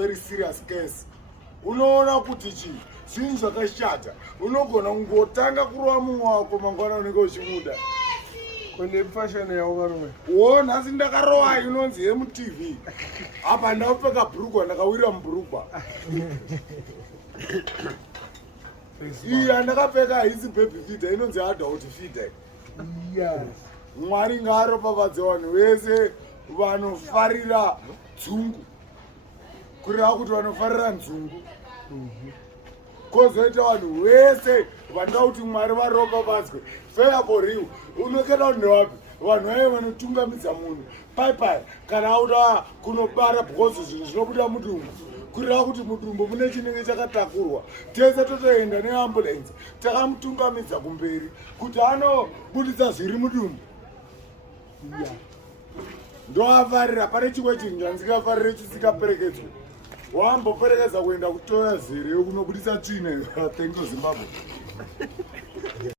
very serious case. Unoona kuti chi zvinhu zvakashata. Unogona kungotanga kurova mumwe wako mangwana unenge uchimuda. Kune fashion yawo varume. Nhasi ndakarova inonzi yemuTV. Apa ndakapfeka bhurugwa ndakawira mubhurugwa. Iya ndakapfeka haisi baby feeder inonzi adult feeder. Yes. Mwari ngaaropafadze vanhu vese vanofarira dzungu. Kureva kuti vanofarira nzungu. Kozoita vanhu vese vanoda kuti Mwari varopafadzwe. Fair for you. Unokeda kuti ndewapi? Vanhu vaye vanotungamidza munhu. Pai kana auda kunobara bhozo zvinhu zvinobuda mudumbu. Kureva kuti mudumbu mune chinenge chakatakurwa. Tese totoenda neambulenzi. Takamutungamidza kumberi kuti anobuditsa zviri mudumbu. Ndoafarira pane chimwe chinhu chandingafarire chisikaperekedzwe. Wamboperekedza kuenda kutora zire yokunobuditsa tsvina. Thank you Zimbabwe.